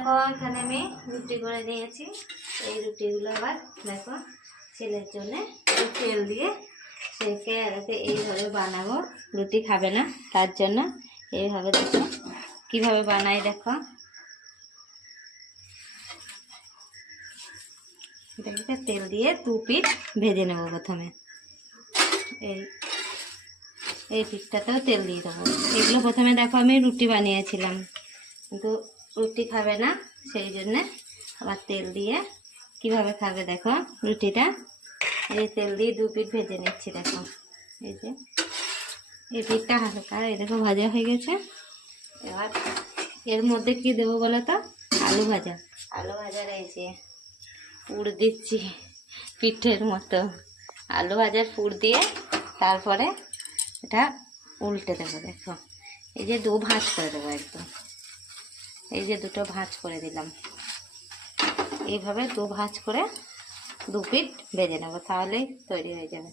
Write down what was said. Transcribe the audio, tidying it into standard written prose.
দেখো এখানে আমি রুটি করে নিয়েছি। এই রুটিগুলো আবার দেখো ছেলের জন্য তেল দিয়ে সেকে এটাকে এইভাবে বানাবো। রুটি খাবে না তার জন্য এইভাবে দেখো কিভাবে বানাই। দেখো এটাকে তেল দিয়ে দু পিঠ ভেজে নেবো। প্রথমে এই পিঠটাতেও তেল দিয়ে দেবো। এগুলো প্রথমে দেখো আমি রুটি বানিয়েছিলাম, কিন্তু রুটি খাবে না সেই জন্যে আবার তেল দিয়ে কিভাবে খাবে দেখো রুটিটা। এই তেল দিয়ে দু পিঠ ভেজে নিচ্ছি। দেখো এই যে এই পিঠটা হালকা এই দেখো ভাজা হয়ে গেছে। এবার এর মধ্যে কি দেবো বলো তো? আলু ভাজা। আলু ভাজার এই যে পুর দিচ্ছি পিঠের মতো। আলু ভাজার পুর দিয়ে তারপরে এটা উল্টে দেবো। দেখো এই যে দু ভাঁজ করে দেবো একদম। এই যে দুটো ভাঁজ করে দিলাম। এইভাবে দু ভাঁজ করে দু পিঠ ভেজে নেবো, তাহলেই তৈরি হয়ে যাবে।